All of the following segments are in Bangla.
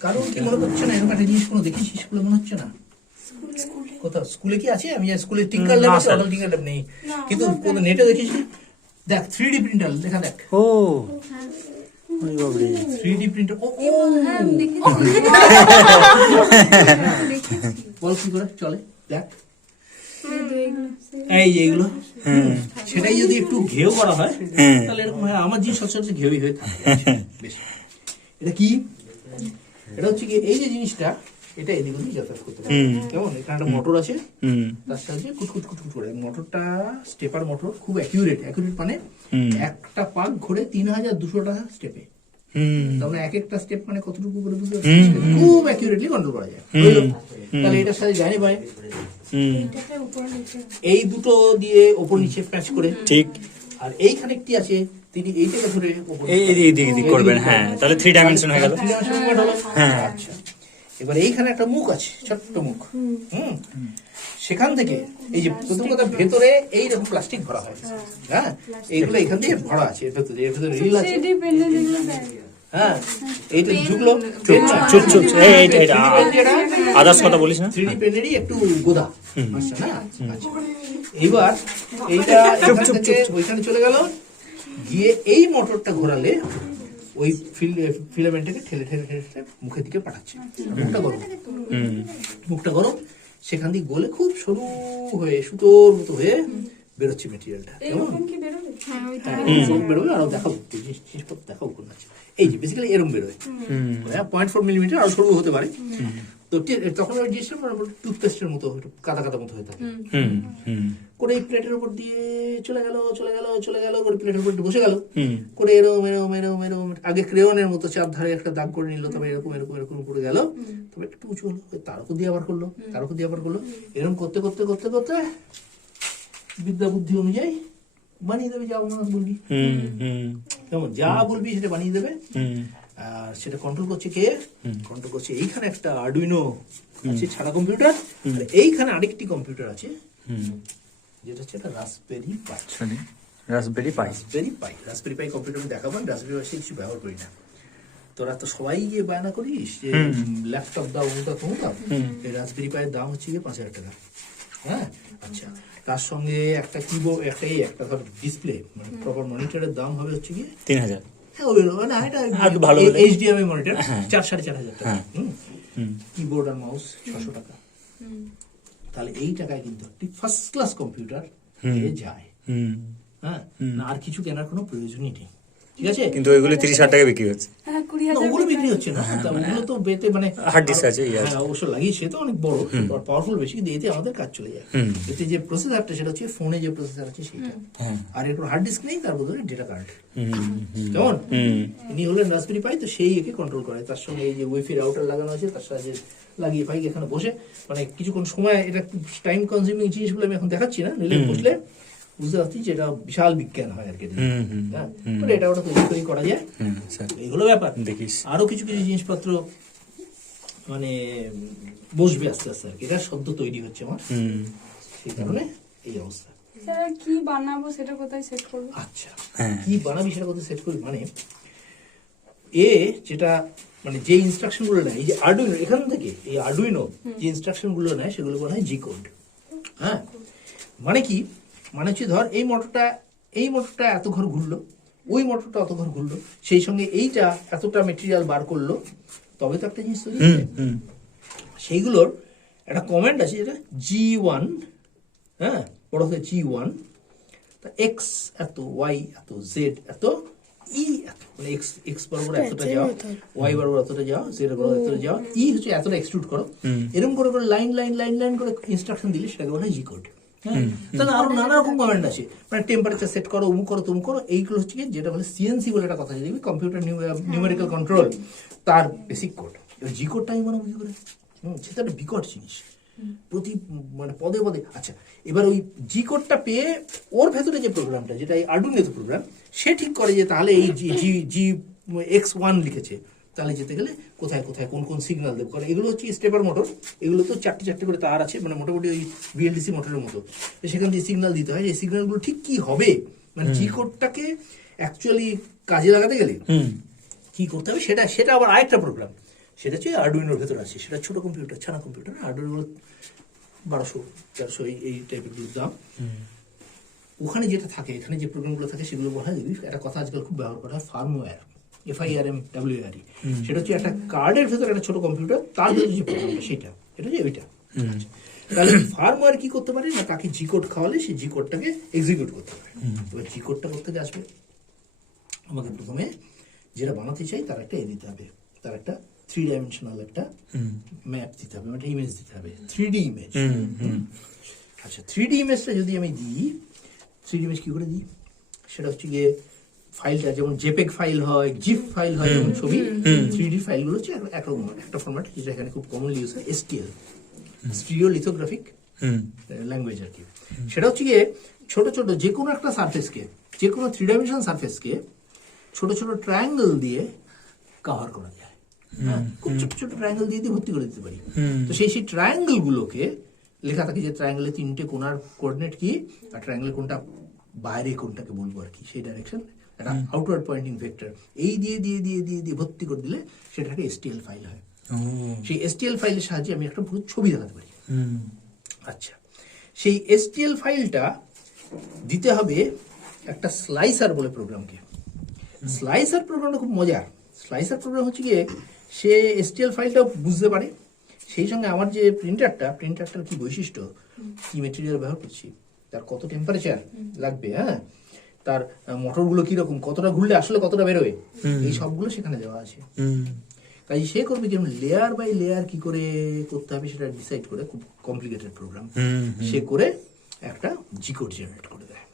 কারণ কি মনে হচ্ছে না এরকম একটা জিনিস কোনো দেখেছি স্কুলে মনে হচ্ছে না কোথাও স্কুলে কি আছে আমি স্কুলে টিঙ্কার ল্যাব আছে অল টিঙ্কার ল্যাব নেই কিন্তু কোথাও নেটে দেখেছি দেখ থ্রি ডি প্রিন্টার দেখা দেখ ও থ্রি ডি প্রিন্টার ও ও বল কি করে চলে দেখ এই যে এগুলো সেটাই যদি একটু ঘেউ করা হয় হ্যাঁ। তাহলে এরকম হয় আমার জিনিস সচরাচর ঘেউই হয়ে থাকে এটা কি এটা হচ্ছে কি এই যে জিনিসটা এটা এদিক ওদিক যাতায়াত করতে পারে। কেমন? এখানে একটা মোটর আছে তার সাহায্যে কুটকুট কুটকুট করে। মোটরটা স্টেপার মোটর খুব অ্যাকিউরেট অ্যাকিউরেট মানে একটা পাক ঘুরে তিন হাজার দুশো টাকা স্টেপে হুম। তার মানে এক একটা স্টেপ মানে কতটুকু করে বুঝতে খুব অ্যাকিউরেটলি কন্ট্রোল করা যায়। তাহলে এটার সাথে জানি পায় হুম। এই দুটো দিয়ে ওপর নিচে প্যাচ করে। ঠিক। আর এইখানে একটি আছে তিনি এইটাকে ধরে এই এদিক এদিক এদিক করবেন হ্যাঁ। তাহলে থ্রি ডাইমেনশন হয়ে গেল। থ্রি ডাইমেনশন হলো? হ্যাঁ। আচ্ছা। এবার এইখানে একটা মুখ আছে ছোট্ট মুখ। হুম। সেখান থেকে এই যে প্রথম কথা ভেতরে এইরকম প্লাস্টিক ভরা হয়। হ্যাঁ? এইগুলো এখান দিয়ে ভরা আছে ভেতরে এর ভেতরে রিল আছে। হ্যাঁ এইটা ঝুঁকলো চুপ চুপ এই এইটা এটা আদার্স কথা বলিস না। থ্রি পেনেরই একটু গোদা। আচ্ছা না? আচ্ছা। এইবার এইটা ওইখানে চলে গেল। গিয়ে এই মোটরটা ঘোরালে ওই ফিলামেন্টটাকে ঠেলে ঠেলে ঠেলে ঠেলে মুখের দিকে পাঠাচ্ছে। মুখটা গরম। হুম মুখটা গরম। সেখান দিয়ে গলে খুব সরু হয়ে সুতোর মতো হয়ে বেরোচ্ছে মেটেরিয়ালটা কেমন? হ্যাঁ বেরোবে আরও দেখাবো। জিনিস- জিনিসপত্র দেখাবো কোন আছে। এই যে বেসিক্যালি এরকম বেরোয়। পয়েন্ট ফোর মিলিমিটার আরও সরু হতে পারে। তো তখন ওই জিনিসটা টুথপেস্টের মতো কাদা কাদা মতো হয়ে থাকে। করে এই প্লেটের উপর দিয়ে চলে গেল চলে গেল চলে গেল করে প্লেটের উপর বসে গেল। হুম। করে এরকম এরকম এরকম এরকম আগে ক্রেয়নের মতো চার ধারে একটা দাগ করে নিল তবে এরকম এরকম এরকম করে গেল। তবে একটু উঁচু হলো তার উপর দিয়ে আবার করল তার উপর দিয়ে আবার করল। এরকম করতে করতে করতে করতে বিদ্যা বুদ্ধি অনুযায়ী বানিয়ে দেবে যা মনে বলবি। কেমন যা বলবি সেটা বানিয়ে দেবে। আর সেটা কন্ট্রোল করছে কে? কন্ট্রোল করছে এইখানে একটা আরডুইনো আছে ছাড়া কম্পিউটার আর এইখানে আরেকটি কম্পিউটার আছে যেটা হচ্ছে একটা raspberry pi raspberry pi raspberry pi raspberry pi computer আমি দেখাবো রাসবেরি পাই কিছু ব্যবহার করি না। তোরা তো সবাই গিয়ে বায়না করিস যে ল্যাপটপ দাও অমুক তমুক এই রাসবেরি পাইয়ের দাম হচ্ছে গিয়ে পাঁচ হাজার টাকা। হ্যাঁ? আচ্ছা। তার সঙ্গে একটা কিবোর্ড একটা এই একটা ধর ডিসপ্লে মানে প্রপার মনিটরের দাম হবে হচ্ছে কি তিন হাজার হ্যাঁ ওই না এটা আর ভালো হলে? এইচডিএমআই মনিটর চার সাড়ে চার হাজার টাকা। হ্যাঁ। হুম? হুম। কিবোর্ড আর মাউস ছশো টাকা। তাহলে এই টাকায় কিন্তু একটি ফার্স্ট ক্লাস কম্পিউটার পেয়ে যায়। হুম। হ্যাঁ না আর কিছু কেনার কোনো প্রয়োজনই নেই। ঠিক আছে? কিন্তু ওইগুলো তিরিশ হাজার টাকা বিক্রি হচ্ছে। ওগুলো বিক্রি হচ্ছে না। ওগুলো তো বেতে মানে Hard disk আছে, ইয়ে হ্যাঁ অবশ্য লাগিয়েছে তো অনেক বড় পাওয়ারফুল বেশি কিন্তু এতে আমাদের কাজ চলে যায়। এতে যে প্রসেসরটা সেটা হচ্ছে ফোনে যে প্রসেসর আছে সেটা হ্যাঁ। আর এরপর হার্ড ডিস্ক নেই তার বদলে ডেটা কার্ড কেমন? ইনি হলেন রাসবেরি পাই তো সেই একে কন্ট্রোল করে। তার সঙ্গে এই যে ওয়াইফাই রাউটার লাগানো আছে তার সাথে লাগিয়ে পাই এখানে বসে। মানে কিছুক্ষণ সময় এটা টাইম কনজিউমিং জিনিসগুলো আমি এখন দেখাচ্ছি না নিলে বসলে বুঝতে পারছি যে এটা বিশাল বিজ্ঞান হয় আর কি হুম, হুম, হ্যাঁ? মানে এটা ওটা তৈরি তৈরি করা যায়। হুম স্যার। এইগুলো ব্যাপার। দেখিস। আরও কিছু কিছু জিনিসপত্র মানে বসবে আস্তে আস্তে আর কি। এটা সদ্য তৈরি হচ্ছে আমার। হুম। সেই কারণে এই অবস্থা। কি বানাবো সেটা কোথায় সেট করব? আচ্ছা। হ্যাঁ। কি বানাবি সেটা কোথায় সেট করি মানে এ যেটা মানে যে ইনস্ট্রাকশনগুলো নেয় এই যে আর্ডুইনো এখান থেকে এই আর্ডুইনো যে ইনস্ট্রাকশনগুলো নেয় সেগুলো বলা হয় জি কোড হ্যাঁ? মানে কি মানে হচ্ছে ধর এই মোটরটা এই মোটরটা এত ঘর ঘুরলো ওই মোটরটা অত ঘর ঘুরলো সেই সঙ্গে এইটা এতটা মেটেরিয়াল বার করল তবে তো একটা জিনিস তৈরি হুম হুম। সেইগুলোর একটা কমেন্ট আছে যেটা জি ওয়ান হ্যাঁ বড় হচ্ছে জি ওয়ান তা এক্স এত ওয়াই এত জেড এত ই এত মানে এক্স এক্স বরাবর এতটা যাওয়া ওয়াই বরাবর এতটা যাওয়া জেড বরাবর এতটা যাওয়া ই হচ্ছে এতটা এক্সক্লুড করো। এরকম করে করে লাইন লাইন লাইন লাইন করে ইনস্ট্রাকশন দিলে সেটাকে বলা হয় জি কোড তাহলে আরও নানা রকম কমেন্ট আছে মানে টেম্পারেচার সেট করো উমুক করো তুমুক করো এইগুলো হচ্ছে কি যেটা বলে সিএনসি বলে একটা কথা দেখবি? কম্পিউটার নিউমেরিক্যাল কন্ট্রোল তার বেসিক কোড এবার জি কোডটা আমি মনে বুঝি করে? হুম সেটা একটা বিকট জিনিস। প্রতি মানে পদে পদে। আচ্ছা এবার ওই জি কোডটা পেয়ে ওর ভেতরে যে প্রোগ্রামটা যেটা এই আর্ডুইনো প্রোগ্রাম সে ঠিক করে যে তাহলে এই জি জি এক্স ওয়ান লিখেছে। তাহলে যেতে গেলে কোথায় কোথায় কোন কোন সিগন্যাল দেবে? কারণ এগুলো হচ্ছে স্টেপার মোটর এগুলো তো চারটে চারটে করে তার আছে মানে মোটামুটি ওই বিএলডিসি মোটরের মতো। সেখান থেকে সিগন্যাল দিতে হয় এই সিগন্যালগুলো ঠিক কি হবে? মানে জি কোডটাকে অ্যাকচুয়ালি কাজে লাগাতে গেলে কি করতে হবে? সেটা সেটা আবার আরেকটা প্রোগ্রাম সেটা হচ্ছে আর্ডুইনোর ভেতর আছে। সেটা ছোট কম্পিউটার ছানা কম্পিউটার আর্ডুইনো বারোশো চারশো এই এই টাইপের দাম। ওখানে যেটা থাকে এখানে যে প্রোগ্রামগুলো থাকে সেগুলো বলা হয় একটা কথা আজকাল খুব ব্যবহার করা হয় firmware F I R M W R E সেটা হচ্ছে একটা কার্ডের ভেতর একটা ছোট কম্পিউটার তার ভেতরে যে প্রোগ্রামটা সেটা। এটা হচ্ছে ওইটা তাহলে ফার্মওয়্যার কি করতে পারে? না তাকে জি কোড খাওয়ালে সেই জি কোডটাকে এক্সিকিউট করতে পারে। এবার জি কোডটা করতে আসবে? আমাকে প্রথমে যেটা বানাতে চাই তার একটা এ দিতে হবে। তার একটা থ্রি ডাইমেনশনাল একটা ম্যাপ দিতে হবে একটা ইমেজ দিতে হবে। থ্রি ডি ইমেজ আচ্ছা থ্রি ডি ইমেজটা যদি আমি দিই থ্রি ডি ইমেজ কি করে দিই? সেটা হচ্ছে গিয়ে ফাইলটা যেমন জেপেক ফাইল হয় জিপ ফাইল হয় যেমন ছবি থ্রি ডি ফাইলগুলো হচ্ছে একরকম একটা ফরম্যাট যেটা এখানে খুব কমনলি ইউজ হয় এসটিএল স্টিরিও লিথোগ্রাফিক ল্যাঙ্গুয়েজ আর কি। সেটা হচ্ছে গিয়ে ছোট ছোট যে কোনো একটা সারফেসকে যে কোনো থ্রি ডাইমেনশন সারফেসকে ছোট ছোট ট্রায়াঙ্গেল দিয়ে কভার করা যায়। হ্যাঁ, খুব ছোট ছোট ট্রায়াঙ্গেল দিয়ে দিয়ে ভর্তি করে দিতে পারি। তো সেই সেই ট্রায়াঙ্গেল গুলোকে লেখা থাকে যে ট্রায়াঙ্গেলের তিনটে কোনার কোঅর্ডিনেট কি আর ট্রায়াঙ্গেল কোনটা বাইরে কোনটাকে বলব আর কি সেই ডাইরেকশন একটা আউটওয়ার্ড পয়েন্টিং ভেক্টর এই দিয়ে দিয়ে দিয়ে দিয়ে দিয়ে ভর্তি করে দিলে সেটা একটা এসটিএল ফাইল হয়। সেই এসটিএল ফাইলের সাহায্যে আমি একটা পুরো ছবি দেখাতে পারি। আচ্ছা। সেই এসটিএল ফাইলটা দিতে হবে একটা স্লাইসার বলে প্রোগ্রামকে স্লাইসার প্রোগ্রামটা খুব মজার স্লাইসার প্রোগ্রাম হচ্ছে গিয়ে সে এসটিএল ফাইলটাও বুঝতে পারে। সেই সঙ্গে আমার যে প্রিন্টারটা প্রিন্টারটার কি বৈশিষ্ট্য? কি মেটেরিয়াল ব্যবহার করছি? তার কত টেম্পারেচার লাগবে হ্যাঁ? তার মোটরগুলো কীরকম কতটা ঘুরলে আসলে কতটা বেরোয়? এই সবগুলো সেখানে দেওয়া আছে। কাজে সে করবে যেমন লেয়ার বাই লেয়ার কি করে করতে হবে সেটা ডিসাইড করে খুব কমপ্লিকেটেড প্রোগ্রাম সে করে একটা জি কোড জেনারেট করে দেয়।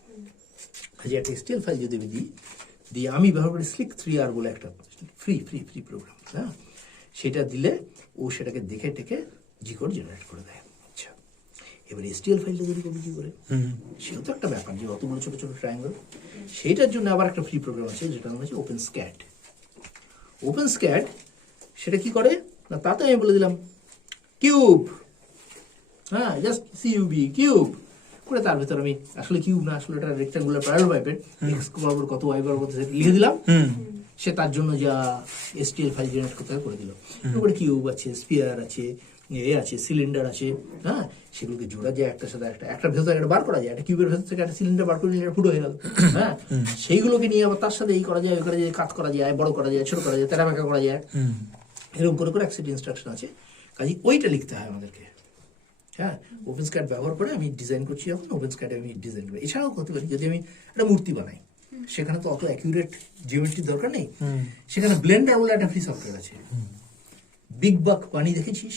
কাজে একটা এসটিএল ফাইল যদি আমি দিই দিয়ে আমি ব্যবহার করি স্লিক থ্রি আর বলে একটা ফ্রি ফ্রি ফ্রি প্রোগ্রাম হ্যাঁ? সেটা দিলে ও সেটাকে দেখে টেকে জি কোড জেনারেট করে দেয়। এবার এসটিএল ফাইলটা যদি করবে কি করে সেও তো একটা ব্যাপার যে অতগুলো ছোট ছোট ট্রায়াঙ্গল সেইটার জন্য আবার একটা ফ্রি প্রোগ্রাম আছে যেটা নাম হচ্ছে ওপেন স্ক্যাট ওপেন স্ক্যাট সেটা কি করে? না তাতে আমি বলে দিলাম কিউব হ্যাঁ জাস্ট সিইউবি কিউব করে তার ভেতর আমি আসলে কিউব না আসলে এটা রেক্টাঙ্গুলার প্যারাল পাইপের এক্স বরাবর কত ওয়াই বরাবর লিখে দিলাম। সে তার জন্য যা এসটিএল ফাইল জেনারেট করতে করে দিল। তারপরে কিউব আছে স্পিয়ার আছে এ আছে সিলিন্ডার আছে হ্যাঁ? সেগুলোকে জোড়া যায় একটা সাথে একটা একটা ভেতর একটা বার করা যায় একটা কিউবের ভেতর থেকে একটা সিলিন্ডার বার করে নিলে ফুটো হয়ে গেল হ্যাঁ? সেইগুলোকে নিয়ে আবার তার সাথে এই করা যায় ওই করা যায় কাজ করা যায় বড় করা যায় ছোট করা যায় তেরা বেঁকা করা যায়। এরকম করে করে এক সেট ইনস্ট্রাকশন আছে। কাজে ওইটা লিখতে হয় আমাদেরকে হ্যাঁ? ওপেন স্ক্যাট ব্যবহার করে আমি ডিজাইন করছি এখন ওপেন স্ক্যাটে আমি ডিজাইন করি। এছাড়াও করতে পারি যদি আমি একটা মূর্তি বানাই সেখানে তো অত অ্যাকিউরেট জিওমেট্রির দরকার নেই। সেখানে ব্লেন্ডার বলে একটা ফ্রি সফটওয়্যার আছে। বিগ বাক বানি দেখেছিস?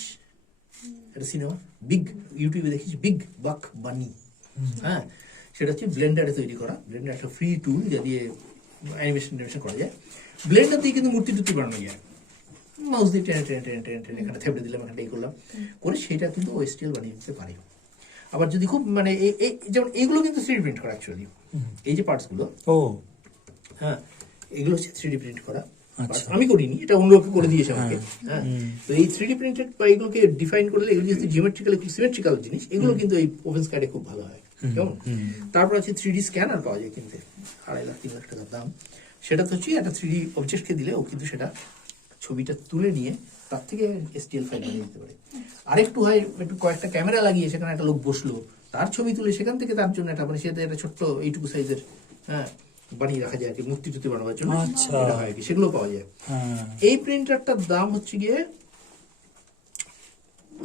একটা সিনেমা। বিগ ইউটিউবে দেখেছিস বিগ বাক বানি। হ্যাঁ? সেটা হচ্ছে ব্লেন্ডারে তৈরি করা। ব্লেন্ডার একটা ফ্রি টুল যা দিয়ে অ্যানিমেশন অ্যানিমেশন করা যায়। ব্লেন্ডার দিয়ে কিন্তু মূর্তি টুর্তি বানানো যায়। মাউস দিয়ে টেনে টেনে টেনে টেনে টেনে এখানে থেপড়ে দিলাম এখানটা এই করলাম। করে সেটা কিন্তু ওয়েস্টিএল বানিয়ে দিতে পারে। আবার যদি খুব মানে এই যেমন এইগুলো কিন্তু থ্রি প্রিন্ট করা অ্যাকচুয়ালি এই যে পার্টসগুলো ও। হ্যাঁ এগুলো হচ্ছে থ্রি প্রিন্ট করা। আমি করিনি এটা অন্য লোকে করে দিয়েছে আমাকে। হ্যাঁ। তো এই থ্রি প্রিন্টেড বা এগুলোকে ডিফাইন করলে এগুলো যেহেতু জিওমেট্রিক্যাল একটু সিমেট্রিক্যাল জিনিস এগুলো কিন্তু এই ওপেন স্ক্যাডে খুব ভালো হয়। কেমন? তারপর আছে থ্রি ডি স্ক্যানার পাওয়া যায় কিনতে। আড়াই লাখ তিন লাখ টাকার দাম। সেটা তো হচ্ছে একটা থ্রি ডি অবজেক্টকে দিলে ও কিন্তু সেটা ছবিটা তুলে নিয়ে তার থেকে এসটিএল ফাইল বানিয়ে দিতে পারে। আরেকটু হয় একটু কয়েকটা ক্যামেরা লাগিয়ে সেখানে একটা লোক বসল। তার ছবি তুলে সেখান থেকে তার জন্য একটা মানে সেটা একটা ছোট্ট এইটুকু সাইজের হ্যাঁ বানিয়ে রাখা যায় আর কি মূর্তি টুর্তি বানাবার জন্য। আচ্ছা। এটা হয় কি সেগুলো পাওয়া যায়। হ্যাঁ। এই প্রিন্টারটার দাম হচ্ছে গিয়ে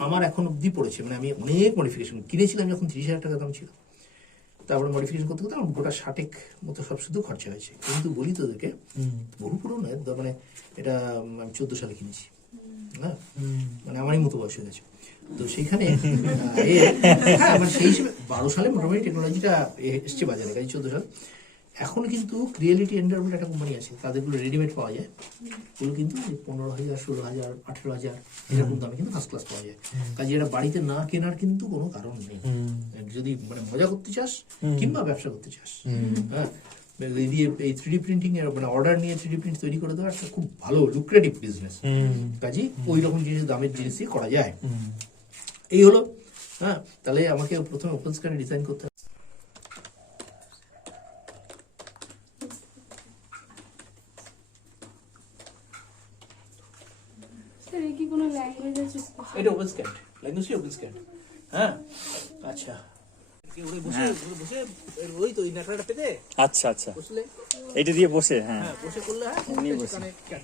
আমার এখন অবধি পড়েছে মানে আমি অনেক মডিফিকেশন কিনেছিলাম যখন তিরিশ হাজার টাকা দাম ছিল। তারপরে মডিফিকেশন করতে করতে আমার গোটা ষাটেক মতো সব শুধু খরচা হয়েছে। কিন্তু বলি তোদেরকে বহু পুরনো মানে এটা আমি চোদ্দ সালে কিনেছি। হ্যাঁ? মানে আমারই মতো বয়স হয়ে গেছে। তো সেইখানে হ্যাঁ মানে সেই হিসেবে বারো সালে মোটামুটি টেকনোলজিটা এসছে বাজারে কাজে চোদ্দ সাল। এখন কিন্তু ক্রিয়েলিটি এন্ডার বলে একটা কোম্পানি আছে তাদেরগুলো রেডিমেড পাওয়া যায়। ওগুলো কিন্তু পনেরো হাজার ষোলো হাজার আঠেরো হাজার এরকম দামে কিন্তু ফার্স্ট ক্লাস পাওয়া যায়। কাজে এটা বাড়িতে না কেনার কিন্তু কোনো কারণ নেই। যদি মানে মজা করতে চাস কিংবা ব্যবসা করতে চাস। হ্যাঁ? এই দিয়ে এই থ্রি প্রিন্টিং এর মানে অর্ডার নিয়ে থ্রি প্রিন্ট তৈরি করে দেওয়া একটা খুব ভালো লুক্রেটিভ বিজনেস কাজে ওই রকম জিনিস দামের জিনিস দিয়ে করা যায়। এই হলো হ্যাঁ? তাহলে আমাকে প্রথমে ওপেন স্ক্যানে ডিজাইন করতে হবে। স্যার এই কি কোনো ল্যাঙ্গুয়েজ আছে এটা open scan language open scan হ্যাঁ আচ্ছা ওরে বসে ওরে বসে ওই তো ওই নেটওয়ার্কটা পেতে? আচ্ছা আচ্ছা। বসলে? এইটা দিয়ে বসে হ্যাঁ। হ্যাঁ বসে করলে হ্যাঁ এমনি বসে। হ্যাঁ,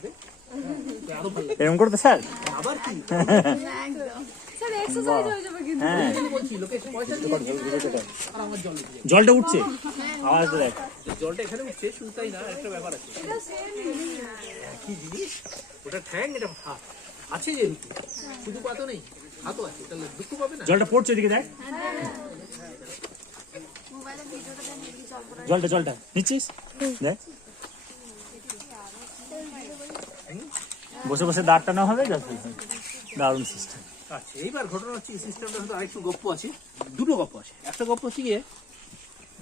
এরকম করতে স্যার? আবার কি? জলটা উঠছে? আওয়াজ দেখ। জলটা এখানে উঠছে শুধু তাই না একটা ব্যাপার আছে। কি জিনিস ওটা ঠ্যাং এটা হাত। আছে যে রুটি শুধু পাতো নেই? হাতও আছে তাহলে দুঃখ পাবে না? জলটা পড়ছে এদিকে দেখ। জলটা জলটা নিচ্ছিস? দেখ। বসে বসে দাঁড় টানা হবে যা দারুণ সিস্টেম আচ্ছা এইবার ঘটনা হচ্ছে এই সিস্টেমটা হয়তো আরেকটু গপ্প আছে। দুটো গপ্প আছে। একটা গপ্প হচ্ছে গিয়ে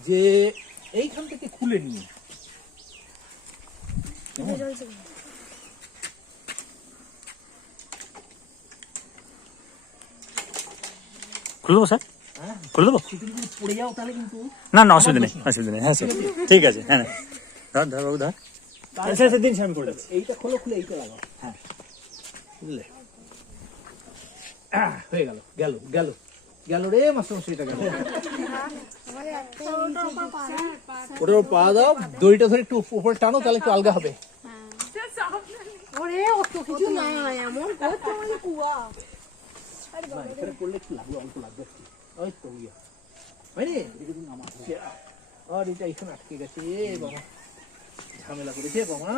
যে এইখান থেকে খুলে নিয়ে। খুলে দেবো স্যার? হ্যাঁ খুলে দেবো? যদি তুমি পড়ে যাও তাহলে কিন্তু না না অসুবিধা নেই অসুবিধা নেই হ্যাঁ স্যার। ঠিক আছে হ্যাঁ ধর ধর বাবু ধর। আচ্ছা আচ্ছা দিন স্যার আমি করে এইটা খোলো খুলে এইটা লাগাও। হ্যাঁ। বুঝলে হয়ে গেল গেল গেল। গেল রে গেল। পা দাও দড়িটা ধরে একটু উপরে টানো তাহলে একটু আলগা হবে। ওরে অত কিছু না এমন মানে কুয়া না এখানে করলে একটু লাগবে অল্প লাগবে একটু। ওই তো ইয়া। হয়নি আর এটা এখানে আটকে গেছে। এ বাবা। ঝামেলা করেছে বাবা।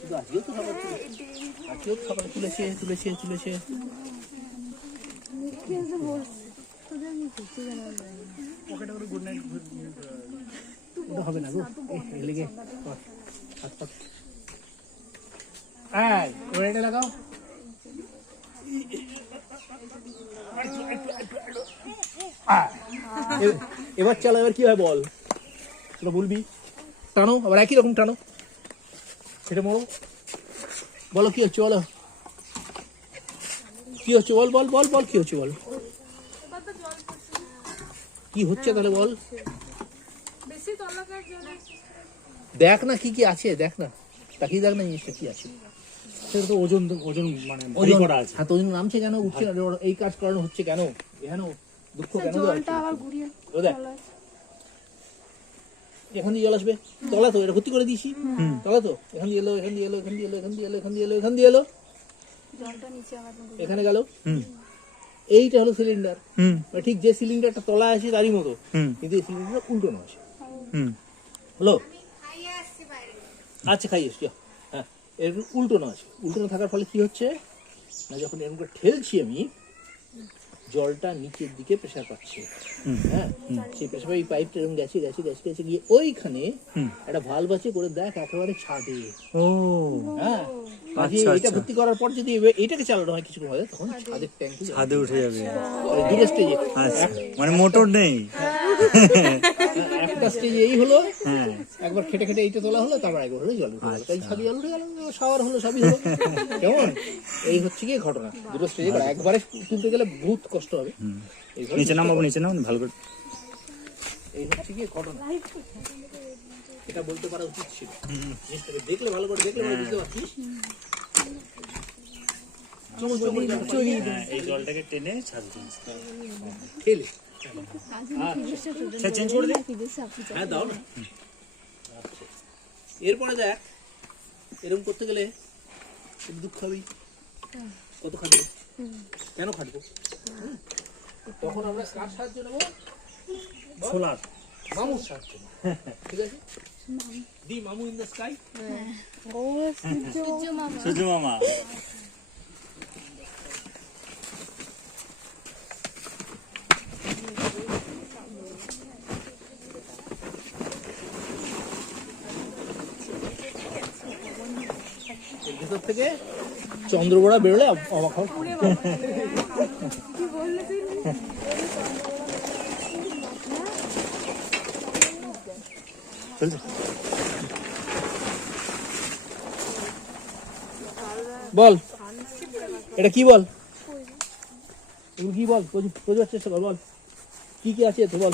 শুধু আজকেও তো খাবার আজকেও তো খাবার তুলেছে তুলেছে তুলেছে। পকেটে গুড নাইট হবে না গো। লেগে লাগাও আয়। এ- এবার চালা এবার কি হয় বল? সেটা বলবি? টানো আবার একই রকম টানো। সেটা মরো বলো কি হচ্ছে বলো? কি হচ্ছে বল বল বল বল কি হচ্ছে বল? কি হচ্ছে তাহলে বল? দেখ না কি কি আছে দেখ না। তাকিয়ে দেখ না জিনিসটা কি আছে। সেটা তো ওজন ওজন মানে ওজন। করা আছে। হ্যাঁ তো ওজন নামছে কেন? উঠছে না এই কাজ করানো হচ্ছে কেন? কেন দুঃখ কেন জলটা আবার ঘুরিয়ে ও এখান দিয়ে জল আসবে। তলা তো এটা ভর্তি করে দিয়েছি। তলা তো এখান দিয়ে এলো এখান দিয়ে এলো এখান দিয়ে এলো এখান দিয়ে এলো এখান দিয়ে এলো এখান দিয়ে এলো। জলটা নিচে আবার এখানে গেল। হুম। এইটা হলো সিলিন্ডার হুম। ঠিক যে সিলিন্ডারটা তলা আছে তারই মতো হুম। কিন্তু এই সিলিন্ডার উল্টোনো আছে হুম। হলো? আচ্ছা খাই এসছি হ্যাঁ এর উল্টোনো আছে উল্টোনো থাকার ফলে কি হচ্ছে? না যখন এরকম করে ঠেলছি আমি জলটা নিচের দিকে প্রেশার পাচ্ছে। হ্যাঁ? সেই প্রেশার এই পাইপটা এরকম গেছে গেছে গেছে গেছে গিয়ে ওইখানে একটা ভাল্ব আছে করে দেখ একেবারে ছাদে। ও। হ্যাঁ? আচ্ছা, এটা আচ্ছা। ভর্তি করার পর যদি চালানো হয় বাদে তখন ছাদের ট্যাঙ্কি ছাদে উঠে যাবে। দুটো স্টেজে আচ্ছা। মানে মোটর নেই। একটা স্টেজে এই হলো হ্যাঁ। একবার খেটে খেটে এইটা তোলা হলো তারপর একবার হলো জল তাই ছাদে জল উঠে গেল শাওয়ার হলো সবই হলো। কেমন? এই হচ্ছে কি ঘটনা। দুটো স্টেজে একবারে তুলতে গেলে বহুত কষ্ট হবে। নিচে নামাবো নিচে নাম ভালো করে। এই হচ্ছে কি ঘটনা। এটা বলতে পারা উচিত ছিল। জিনিসটাকে দেখলে ভালো করে দেখলে ভালো বুঝতে পারছিস। হ্যাঁ, এই জলটাকে টেনে ছাদে দিন। খেলে। চেঞ্জ করে দিন হ্যাঁ দাও না। আচ্ছা। এরপরে দেখ এরকম করতে গেলে দুঃখ খাবি কত খাটবো? কেন খাটবো? হুম? তখন আমরা কার সাহায্য নেব? সোলার মামুর সাহায্য নেব। ঠিক আছে দি মামু ইন দ্য স্কাই সূর্য মামা এর ভিতর থেকে চন্দ্রবড়া বেরোলে অব- অবাক হব কি বললে তুই চলছে বল। এটা কি বল? এগুলো কি বল? বোঝ- বোঝার চেষ্টা কর বল। কি কি আছে এতে বল।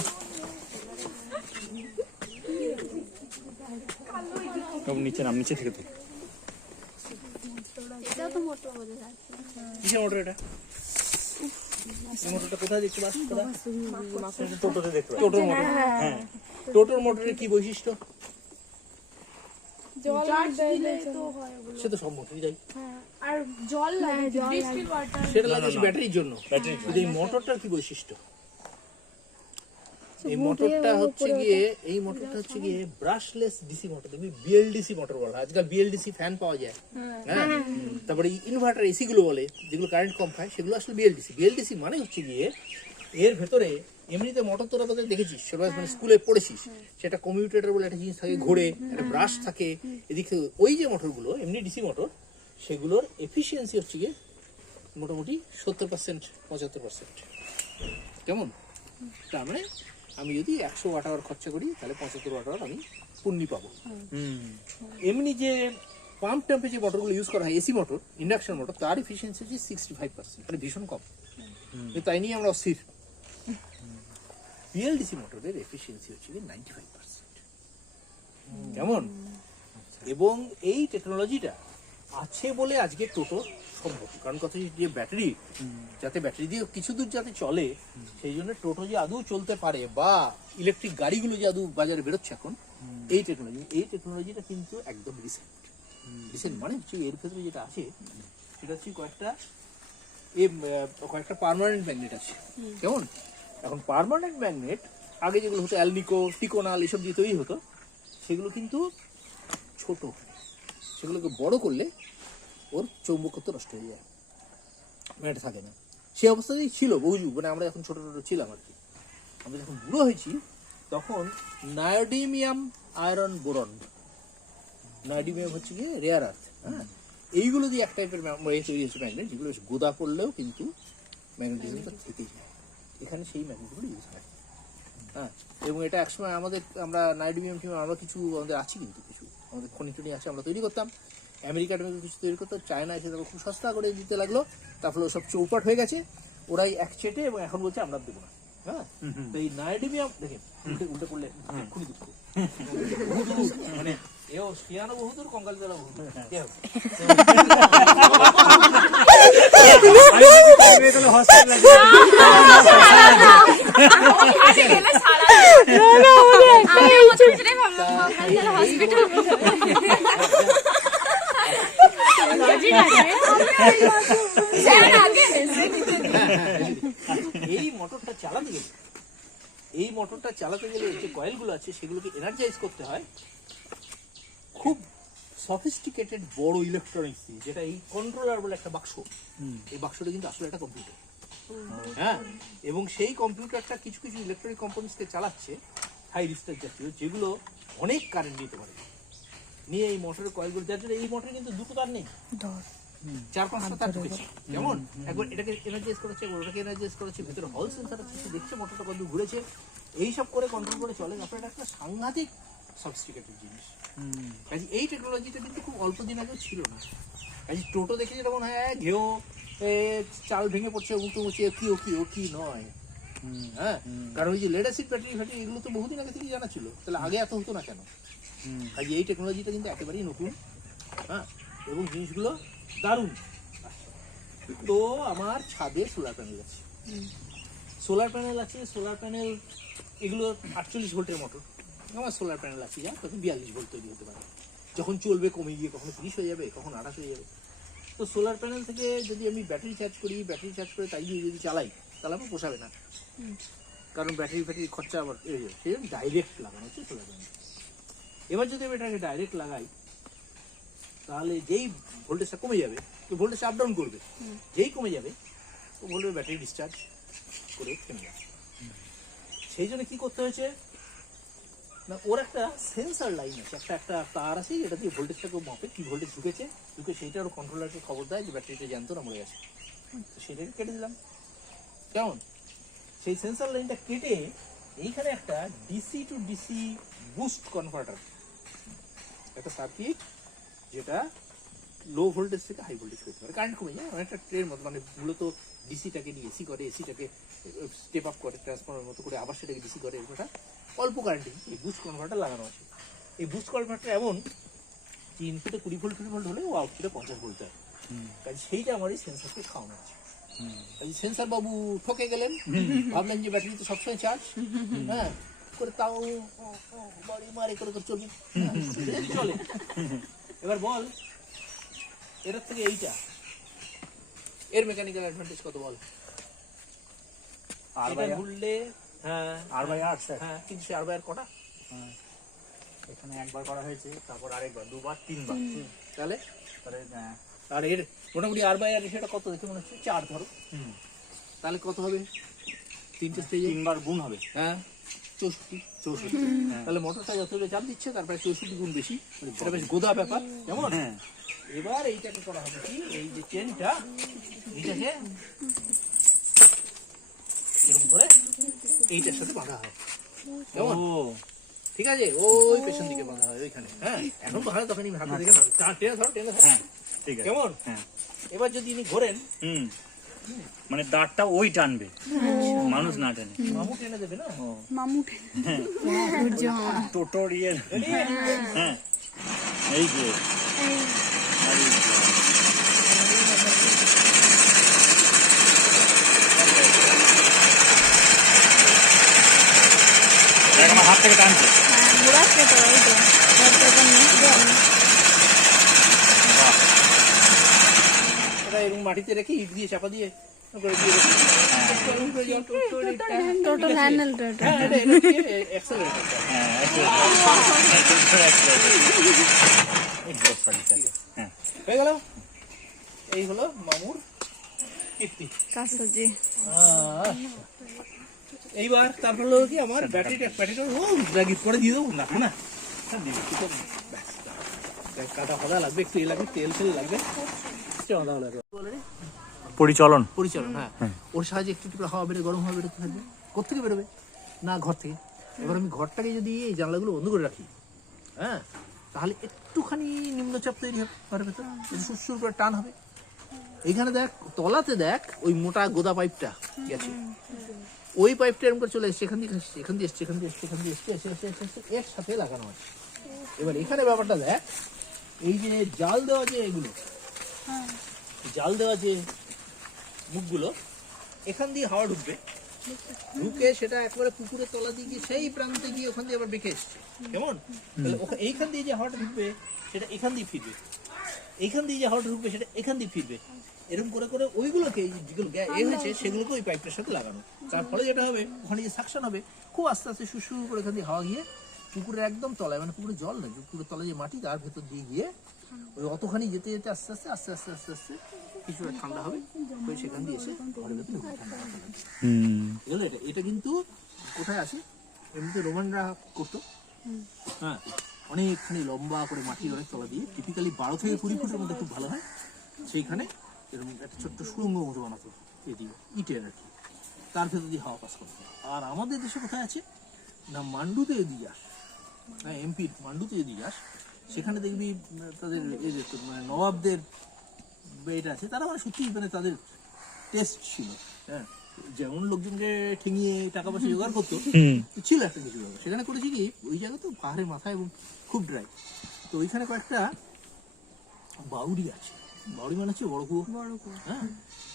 সব নিচে নাম নিচে থেকে তো এটা তো মোট অটো বোঝা যাচ্ছে। কিসের মোটর এটা? মোটরটা কোথায় দেখতে পাচ্ছ? টোটোতে দেখতে টোটোর মোটর হ্যাঁ। টোটোর মোটরের কি বৈশিষ্ট্য? হয় ওগুলো। সে তো সব মোটরই তাই আর জল লাগে হ্যাঁ, জল ডিস্টিল ওয়াটার সেটা লাগে ব্যাটারির জন্য। এই মোটরটার কি বৈশিষ্ট্য? এই মোটরটা হচ্ছে গিয়ে এই মোটরটা হচ্ছে গিয়ে ব্রাশলেস ডিসি মোটর তুমি বিএলডিসি মোটর বলা। আজকাল বিএলডিসি ফ্যান পাওয়া যায়। হ্যাঁ। তারপরে ইনভার্টার এসি গুলো বলে যেগুলো কারেন্ট কম খায় সেগুলো আসলে বিএলডিসি বিএলডিসি মানে হচ্ছে গিয়ে এর ভেতরে এমনিতে মোটর তোরা তোদের দেখেছিস সেটা মানে স্কুলে পড়েছিস সেটা কমিউটেটর বলে একটা জিনিস থাকে ঘোরে একটা ব্রাশ থাকে এদিকে ওই যে মোটরগুলো এমনি ডিসি মোটর সেগুলোর এফিসিয়েন্সি হচ্ছে গিয়ে মোটামুটি সত্তর পার্সেন্ট পঁচাত্তর পার্সেন্ট কেমন? তার মানে আমি যদি একশো ওয়াট আওয়ার খরচা করি তাহলে পঁচাত্তর ওয়াট আওয়ার আমি পূর্ণি পাবো। এমনি যে পাম্প টাম্পে যে মোটরগুলো ইউজ করা হয় এসি মোটর ইন্ডাকশন মোটর তার এফিসিয়েন্সি হচ্ছে সিক্সটি ফাইভ পার্সেন্ট মানে ভীষণ কম। তাই নিয়ে আমরা অস্থির। বিএলডিসি মোটরের এফিসিয়েন্সি হচ্ছে নাইনটি ফাইভ পার্সেন্ট কেমন? এবং এই টেকনোলজিটা আছে বলে আজকে টোটো সম্ভব। কারণ কথা যে ব্যাটারি যাতে ব্যাটারি দিয়ে কিছু দূর যাতে চলে সেই জন্য টোটো যে আদৌ চলতে পারে বা ইলেকট্রিক গাড়িগুলো যে আদৌ বাজারে বেরোচ্ছে এখন এই টেকনোলজি এই টেকনোলজিটা কিন্তু একদম রিসেন্ট রিসেন্ট মানে হচ্ছে এর ভেতরে যেটা আছে সেটা হচ্ছে কয়েকটা এ কয়েকটা পার্মানেন্ট ম্যাগনেট আছে। কেমন? এখন পার্মানেন্ট ম্যাগনেট আগে যেগুলো হতো অ্যালনিকো, টিকোনাল এসব দিয়ে তৈরি হতো, সেগুলো কিন্তু ছোট। সেগুলোকে বড় করলে ওর চৌম্বকত্ব নষ্ট হয়ে যায়। ম্যাগনেট থাকে না। সেই অবস্থাতেই ছিল, বহু যুগ মানে আমরা যখন ছোটো ছোটো ছিলাম আর কি। আমরা যখন বুড়ো হয়েছি, তখন নায়োডিমিয়াম আয়রন বোরন নায়োডিমিয়াম হচ্ছে গিয়ে রেয়ার আর্থ হ্যাঁ? এইগুলো দিয়ে এক টাইপের তৈরি হচ্ছে ম্যাগনেট যেগুলো গোদা করলেও কিন্তু ম্যাগনেটিজমটা থেকেই যায়। এখানে সেই ম্যাগনেটগুলো ইউজ হয়। হ্যাঁ এবং এটা একসময় আমাদের আমরা নাইডোমিয়াম টিম আমরা কিছু আমাদের আছি কিন্তু কিছু। আমাদের খনি টনি আছে আমরা তৈরি করতাম। আমেরিকা কিছু তৈরি করতাম চায়না এসে তারপর খুব সস্তা করে দিতে লাগল। তারপরে সব চৌপাট হয়ে গেছে। ওরাই এক চেটে এবং এখন বলছে আমরা দেবো না। হ্যাঁ? তো এই নাইডোমিয়াম দেখেন উল্টে উল্টে করলে এক্ষুনি দুঃখ। মানে এও শিয়ানো বহুদূর কঙ্কাল জেলা বহুদূর এই মোটরটা চালাতে গেলে, এই মোটরটা চালাতে গেলে যে কয়েলগুলো আছে, সেগুলোকে এনার্জাইজ করতে হয়, খুব সফিস্টিকেটেড বড় ইলেকট্রনিক্স দিয়ে যেটা এই কন্ট্রোলার বলে একটা বাক্স। এই বাক্সটা কিন্তু আসলে একটা কম্পিউটার হ্যাঁ? এবং সেই কম্পিউটারটা কিছু কিছু ইলেকট্রনিক কম্পোনেন্টসকে চালাচ্ছে হাই রিস্টার জাতীয় যেগুলো অনেক কারেন্ট নিতে পারে। নিয়ে এই মোটরের কয়েলগুলো যার জন্য এই মোটরে কিন্তু দুটো তার নেই। চার পাঁচটা তার ঢুকেছে। যেমন একবার এটাকে এনার্জাইজ করেছে একবার ওটাকে এনার্জাইজ করেছে ভিতরে হল সেন্সার আছে দেখছে মোটরটা কত ঘুরেছে। এইসব করে কন্ট্রোল করে চলে। এটা একটা সাংঘাতিক সফিস্টিকেটেড জিনিস। কাজে এই টেকনোলজিটা কিন্তু খুব অল্প দিন আগেও ছিল না। কাজে টোটো দেখে যেরকম হ্যাঁ ঘেও চাল ভেঙে পড়ছে উঁচু উঁচু কি ও কি ও কি নয়। হ্যাঁ কারণ ওই যে লেড অ্যাসিড ব্যাটারি ফ্যাটারি এগুলো তো বহুদিন আগে থেকেই জানা ছিল। তাহলে আগে এত হতো না কেন? কাজে এই টেকনোলজিটা কিন্তু একেবারেই নতুন। হ্যাঁ এবং জিনিসগুলো দারুণ। তো আমার ছাদে সোলার প্যানেল আছে। সোলার প্যানেল আছে সোলার প্যানেল এগুলো আটচল্লিশ ভোল্টের মোটর আমার সোলার প্যানেল আছে যা তখন বিয়াল্লিশ ভোল্ট তৈরি হতে পারে। যখন চলবে কমে গিয়ে কখনো তিরিশ হয়ে যাবে কখন আঠাশ হয়ে যাবে। তো সোলার প্যানেল থেকে যদি আমি ব্যাটারি চার্জ করি ব্যাটারি চার্জ করে তাই দিয়ে যদি চালাই তাহলে আমার পোষাবে না। কারণ ব্যাটারি ফ্যাটারি খরচা আবার এই সেই জন্য ডাইরেক্ট লাগানো হচ্ছে সোলার প্যানেল এবার যদি আমি এটাকে ডাইরেক্ট লাগাই তাহলে যেই ভোল্টেজটা কমে যাবে তো ভোল্টেজ আপ ডাউন করবে। যেই কমে যাবে তো বলবে ব্যাটারি ডিসচার্জ করে থেমে যাবে। সেই জন্য কী করতে হয়েছে? না, ওর একটা সেন্সার লাইন আছে, একটা একটা তার আছে যেটা দিয়ে ভোল্টেজটাকে মাপে, কি ভোল্টেজ ঢুকেছে, ঢুকে সেইটা ওর কন্ট্রোলারকে খবর দেয় যে ব্যাটারিটা জানতো না মরে গেছে। সেটাকে কেটে দিলাম। কেমন? সেই সেন্সার লাইনটা কেটে এইখানে একটা DC to DC boost converter একটা সার্কিট যেটা লো ভোল্টেজ থেকে হাই ভোল্টেজ করতে পারে কারেন্ট কমে যায়, অনেকটা ট্রেন মতো মানে মূলত ডিসিটাকে নিয়ে এসি করে এসিটাকে স্টেপ আপ করে ট্রান্সফর্মার মতো করে, আবার সেটাকে ডিসি করে, এরকম অল্প কারেন্টে এই বুস্ট কনভার্টার লাগানো আছে। এই বুস্ট কনভার্টার এমন যে ইনপুটে কুড়ি ভোল্ট কুড়ি ভোল্ট হলে ও আউটপুটে পঞ্চাশ ভোল্ট দেয় কাজে সেইটা আমার এই সেন্সারকে খাওয়ানো আছে। কাজে সেন্সার বাবু ঠকে গেলেন ভাবলেন যে ব্যাটারি তো সবসময় চার্জ হ্যাঁ করে তাও বাড়ি মারি করে করে চলবে হ্যাঁ, চলে। এবার বল এটার থেকে এইটা এর মেকানিক্যাল অ্যাডভান্টেজ কত বল? আর বাই ঘুরলে হ্যাঁ আর বাই স্যার? হ্যাঁ সে আর বাইর কটা? এখানে একবার করা হয়েছে তারপর আরেকবার দুবার তিনবার। তাহলে? তাহলে আর এর মোটামুটি আর বাই আর সেটা কত দেখে মনে হচ্ছে? চার ধরো। তাহলে কত হবে? তিনটে স্টেজে তিনবার গুণ হবে। হ্যাঁ চৌষট্টি। চৌষট্টি। হ্যাঁ। তাহলে মোটরটা যত চাপ দিচ্ছে তারপরে চৌষট্টি গুণ বেশি। এটা বেশ গোদা ব্যাপার কেমন? হ্যাঁ। এবার এইটাকে করা হবে কি? এই যে চেনটা করে এইটার সাথে বাঁধা হয়। কেমন? ঠিক আছে ওই পেছন দিকে বাঁধা হয় ওইখানে। হ্যাঁ এখন বাঁধা তখন হাতে। টা- টেনে ধরো টেনে ধরো। হ্যাঁ ঠিক আছে। কেমন? হ্যাঁ। এবার যদি ইনি ঘোরেন হুম। মানে দাঁতটা ওই টানবে। মানুষ না টানে। মামু টেনে দেবে না? মামুট টোটোর ইয়ে হ্যাঁ। এই যে। হাত থেকে টানছে ঘোরাচ্ছে তো তো এরকম মাটিতে রেখে ইট দিয়ে চাপা দিয়ে। টোটাল হ্যাঁ। হ্যাঁ। এই এই হলো মামুর কীর্তি কাসাজি আহ, এইবার তারপর হলো কি? আমার ব্যাটারিটা ব্যাটারিটা ও লাগি করে দিয়ে দেবো না না? ব্যাস, কাটা ফাদা লাগবে একটু এ লাগবে তেল ফেল লাগবে। চল, লাগবে। পরিচলন। পরিচালন হ্যাঁ। ওর সাহায্যে একটু একটু হাওয়া বেরো গরম হাওয়া বেরোতে থাকবে কোথেকে বেরোবে? না ঘর থেকে। এবার আমি ঘরটাকে যদি এই জানলাগুলো বন্ধ করে রাখি হ্যাঁ তাহলে একটুখানি নিম্নচাপ তৈরি হবে ঘরের ভেতর। সুসুর করে টান হবে। এইখানে দেখ তলাতে দেখ ওই মোটা গোদা পাইপটা গেছে ওই পাইপটা এরকম করে চলে এসছে এখান দিয়ে এসছে এখান দিয়ে এসছে এখান দিয়ে এসছে এখান দিয়ে এসছে এসে এসে এসে এসে এর সাথে লাগানো আছে। এবার এখানে ব্যাপারটা দেখ এই যে জাল দেওয়া যে এগুলো জাল দেওয়া যে মুখগুলো এখান দিয়ে হাওয়া ঢুকবে। ঢুকে সেটা একবারে পুকুরের তলা দিয়ে গিয়ে সেই প্রান্তে গিয়ে ওখান দিয়ে আবার বেঁকে এসছে। কেমন? এইখান দিয়ে যে হাওয়াটা ঢুকবে সেটা এখান দিয়ে ফিরবে। এইখান দিয়ে যে হাওয়াটা ঢুকবে সেটা এখান দিয়ে ফিরবে। এরকম করে করে ওইগুলোকে যেগুলো এ হয়েছে সেগুলোকে ওই পাইপটার সাথে লাগানো। তার ফলে যেটা হবে ওখানে যে সাকশন হবে খুব আস্তে আস্তে সুসু করে এখান দিয়ে হাওয়া গিয়ে পুকুরের একদম তলায় মানে পুকুরে জল নেই পুকুরের তলায় যে মাটি তার ভেতর দিয়ে গিয়ে ওই অতখানি যেতে যেতে আস্তে আস্তে আস্তে আস্তে আস্তে আস্তে কিছুটা ঠান্ডা হবে ওই সেখান দিয়ে এসে ঘরের ভেতরে ঠান্ডা হবে এটা? এটা কিন্তু কোথায় আসে এমনিতে রোমানরা করতো। হ্যাঁ অনেকখানি লম্বা করে মাটির অনেক তলা দিয়ে টিপিক্যালি বারো থেকে কুড়ি ফুটের মধ্যে খুব ভালো হয়। সেইখানে এরকম একটা ছোট্ট সুড়ঙ্গ মতো বানাতো এ দিয়ে ইটের আর কি। তার ভেতর দিয়ে হাওয়া পাস করতো। আর আমাদের দেশে কোথায় আছে? না মান্ডুতে যদি যাস হ্যাঁ এমপির মান্ডুতে যদি যাস সেখানে দেখবি তাদের এই যে মানে নবাবদের এটা আছে তারা মানে সত্যি মানে তাদের টেস্ট ছিল হ্যাঁ। যেমন লোকজনকে ঠেঙিয়ে টাকা পয়সা জোগাড় করতো ছিল একটা কিছু সেখানে করেছি কি ওই জায়গা তো পাহাড়ের মাথায় এবং খুব ড্রাই তো ওইখানে কয়েকটা বাউরি আছে। বাউরি মানে হচ্ছে বড় কুয়ো। বড় হ্যাঁ?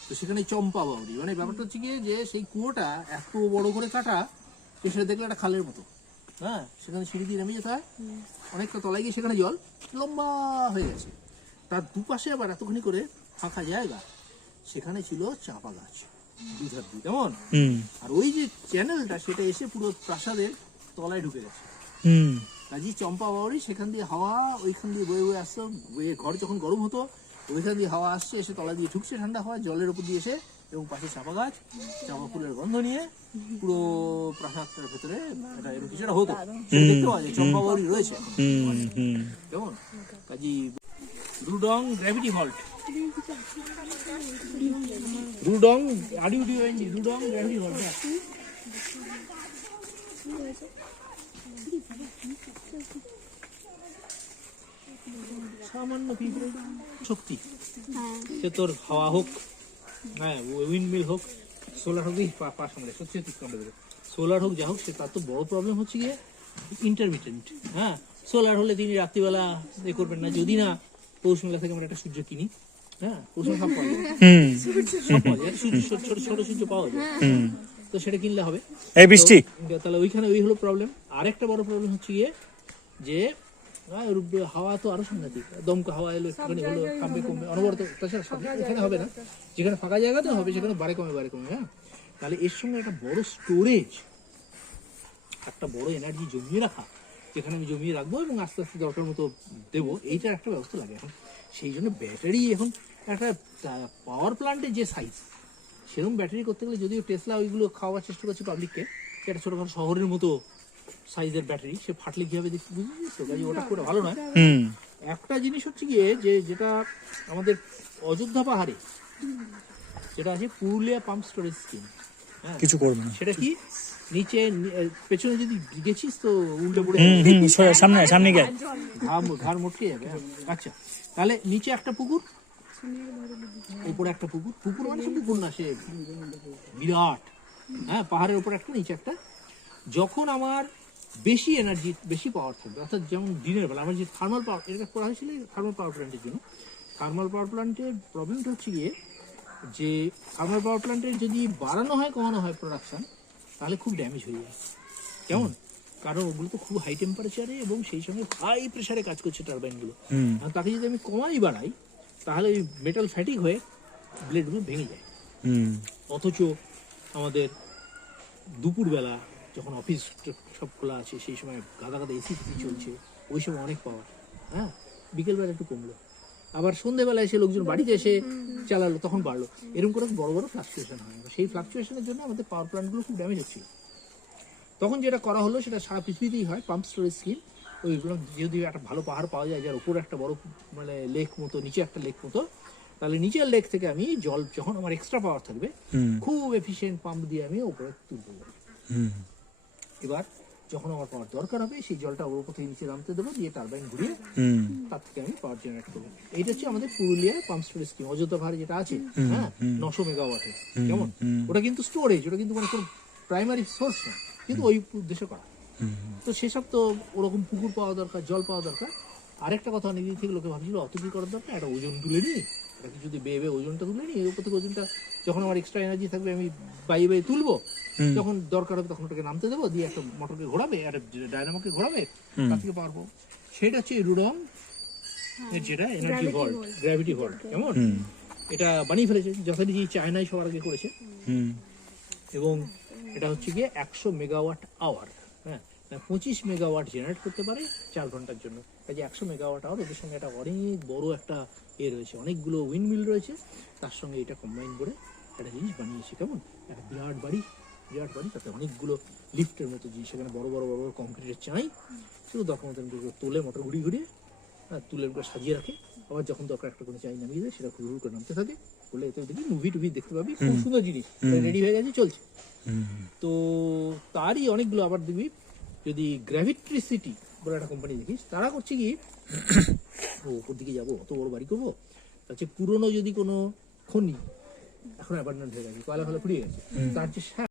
তো সেখানে চম্পা বাউরি মানে ব্যাপারটা হচ্ছে গিয়ে যে সেই কুয়োটা এত বড় করে কাটা যে সেটা দেখলে একটা খালের মতো। হ্যাঁ? সেখানে সিঁড়ি দিয়ে নেমে যেতে হয়। অনেকটা তলায় গিয়ে সেখানে জল লম্বা হয়ে গেছে। তার দুপাশে আবার এতখানি করে ফাঁকা জায়গা। সেখানে ছিল চাপা গাছ। দুধার দিয়ে কেমন? হুম। আর ওই যে চ্যানেলটা সেটা এসে পুরো প্রাসাদের তলায় ঢুকে গেছে। হুম। কাজী চম্পা বাউরি সেখান দিয়ে হাওয়া ওইখান দিয়ে বয়ে বয়ে আসতো। বয়ে ঘর যখন গরম হতো ওইখান দিয়ে হাওয়া আসছে এসে তলা দিয়ে ঢুকছে ঠান্ডা হাওয়া জলের উপর দিয়ে এসে এবং পাশে চাপা গাছ চাপা ফুলের গন্ধ নিয়ে পুরো প্রাসাদটার ভেতরে এটা এরকম কিছুটা হতো। দেখতে পাওয়া যায় চম্পা বাউরি রয়েছে কেমন? Kazi রুডং gravity halt. রুডং আডি উডি রুডং গ্র্যাভিটি হল্ট? সামান্য পিঁপড়ে শক্তি। হ্যাঁ। সে তোর হাওয়া হোক হ্যাঁ উইন্ড মিল হোক সোলার হোক পা পা সামলে সত্যি সত্যি দেবে। সোলার হোক যা হোক সে তার তো বড় প্রবলেম হচ্ছে গিয়ে ইন্টারমিটেন্ট হ্যাঁ? সোলার হলে তিনি রাত্রিবেলা এ করবেন না যদি না পৌষ মেলা থেকে আমরা একটা সূর্য কিনি হ্যাঁ? পাওয়া যায়। সব পাওয়া যায় সূর্য ছোট ছোট ছোট সূর্য পাওয়া যায়। তো সেটা কিনলে হবে। এই বৃষ্টি। তো তাহলে ওইখানে ওই হলো প্রবলেম আরেকটা বড় প্রবলেম হচ্ছে গিয়ে যে ওর হাওয়া তো আরও সাংঘাতিক। দমকা হাওয়া এলো একটুখানি হলো কমবে কমবে অনবরত তাছাড়া সব এখানে হবে না। যেখানে ফাঁকা জায়গাতে হবে সেখানে বারে কমে বারে কমে হ্যাঁ। তাহলে এর সঙ্গে একটা বড় স্টোরেজ একটা বড় এনার্জি জমিয়ে রাখা যেখানে আমি জমিয়ে রাখব এবং আস্তে আস্তে দরকার মতো দেবো এইটার একটা ব্যবস্থা লাগে এখন। সেই জন্য ব্যাটারি এখন একটা পাওয়ার প্ল্যান্টের যে সাইজ সেরকম ব্যাটারি করতে গেলে যদিও টেসলা ওইগুলো খাওয়ার চেষ্টা করছে পাবলিককে একটা ছোটখাটো শহরের মতো সাইজের ব্যাটারি সে ফাটলে কি হবে দেখতে বুঝেছিস তো? কাজে ওটা করে ভালো নয়। একটা জিনিস হচ্ছে গিয়ে যে যেটা আমাদের অযোধ্যা পাহাড়ে যেটা আছে পুরুলিয়া পাম্প স্টোরেজ স্কিম হ্যাঁ? কিছু করবে না। সেটা কি? নিচে পেছনে যদি গেছিস তো উল্টে পড়ে সামনে সামনে গিয়ে ঘাম ঘাড় মোটকে যাবে হ্যাঁ। আচ্ছা তাহলে নিচে একটা পুকুর উপরে একটা পুকুর। পুকুর মানে পুকুর না সে বিরাট হ্যাঁ পাহাড়ের উপর একটা নিচে একটা যখন আমার বেশি এনার্জি বেশি পাওয়ার থাকবে অর্থাৎ যেমন দিনের বেলা আমার যে থার্মাল পাওয়ার এটা করা হয়েছিল থার্মাল পাওয়ার প্ল্যান্টের জন্য। থার্মাল পাওয়ার প্ল্যান্টের প্রবলেমটা হচ্ছে গিয়ে যে থার্মাল পাওয়ার প্ল্যান্টের যদি বাড়ানো হয় কমানো হয় প্রোডাকশান তাহলে খুব ড্যামেজ হয়ে যায়। কেমন? কারণ ওগুলো তো খুব হাই টেম্পারেচারে এবং সেই সঙ্গে হাই প্রেশারে কাজ করছে টারবাইনগুলো আর তাকে যদি আমি কমাই বাড়াই তাহলে ওই মেটাল ফ্যাটিক হয়ে ব্লেডগুলো ভেঙে যায়। হুম। অথচ আমাদের দুপুরবেলা যখন অফিস সব খোলা আছে সেই সময় গাদা গাদা এসি চলছে ওই সময় অনেক পাওয়ার হ্যাঁ? বিকেলবেলা একটু কমলো। আবার সন্ধেবেলা এসে লোকজন বাড়িতে এসে চালালো তখন বাড়লো। এরকম করে বড় বড় ফ্লাকচুয়েশন হয়। সেই ফ্লাকচুয়েশনের জন্য আমাদের পাওয়ার প্ল্যান্টগুলো খুব ড্যামেজ হচ্ছে তখন যেটা করা হলো সেটা সারা পৃথিবীতেই হয় পাম্প স্টোরেজ স্কিম ওইগুলো যদি একটা ভালো পাহাড় পাওয়া যায় যার উপরে একটা বড় মানে লেক মতো নিচে একটা লেক মতো তাহলে নিচের লেক থেকে আমি জল যখন আমার এক্সট্রা পাওয়ার থাকবে খুব এফিশিয়েন্ট পাম্প দিয়ে আমি ওপরে তুলতে পারি এবার যখন আমার পাওয়ার দরকার হবে সেই জলটা ওর উপর থেকে নিচে নামতে দেবো দিয়ে টারবাইন ঘুরিয়ে তার থেকে আমি পাওয়ার জেনারেট করব। এইটা হচ্ছে আমাদের পুরুলিয়ার পাম্প স্টোরেজ স্কিম অযোধ্যা পাহাড়ে যেটা আছে হ্যাঁ নশো মেগাওয়াটের কেমন? ওটা কিন্তু স্টোরেজ ওটা কিন্তু মানে কোনো প্রাইমারি সোর্স না কিন্তু ওই উদ্দেশ্যে করা। তো সেসব তো ওরকম পুকুর পাওয়া দরকার জল পাওয়া দরকার। আরেকটা কথা অনেকদিন থেকে লোকে ভাবছিল অত কি করার দরকার? একটা ওজন তুলে নিই এটা কিছু যদি বেয়ে বেয়ে ওজনটা তুলে নিই এর উপর থেকে ওজনটা যখন আমার এক্সট্রা এনার্জি থাকবে আমি বাইয়ে বাইয়ে তুলবো যখন দরকার হবে তখন ওটাকে নামতে দেবো দিয়ে একটা মোটরকে ঘোরাবে একটা ডায়নামোকে ঘোরাবে তার থেকে পারব সেটা হচ্ছে রুডং যেটা এনার্জি ভল্ট গ্র্যাভিটি ভল্ট কেমন? এটা বানিয়ে ফেলেছে যথারীতি চায়নায় সবার আগে করেছে। এবং এটা হচ্ছে গিয়ে একশো মেগাওয়াট আওয়ার হ্যাঁ। পঁচিশ মেগাওয়াট জেনারেট করতে পারে চার ঘণ্টার জন্য। কাজে একশো মেগাওয়াট আওয়ার ওদের সঙ্গে একটা অনেক বড় একটা এ রয়েছে অনেকগুলো উইন্ড মিল রয়েছে। তার সঙ্গে এটা কম্বাইন করে একটা জিনিস বানিয়েছে কেমন? একটা বিরাট বাড়ি। বিরাট বাড়ি তাতে অনেকগুলো লিফটের মতো জিনিস সেখানে বড় বড় বড় বড় কংক্রিটের চাই। শুধু দরকার মতো তোলে মোটর ঘুরিয়ে ঘুরিয়ে হ্যাঁ, সাজিয়ে রাখে। আবার যখন দরকার একটা কোনো চাই নামিয়ে দেয় সেটা করে নামতে থাকে। বলে এতে দেখি মুভি টুভি দেখতে পাবি খুব সুন্দর জিনিস। রেডি হয়ে গেছে চলছে। তো তারই অনেকগুলো আবার দেখবি যদি গ্র্যাভিট্রিসিটি বলে একটা কোম্পানি দেখিস তারা করছে কি ওপর দিকে যাব অত বড় বাড়ি করব। হচ্ছে পুরনো যদি কোনো খনি এখন অ্যাবান্ডেন্ট হয়ে গেছে কয়লা ফলে ফুরিয়ে গেছে। তার যে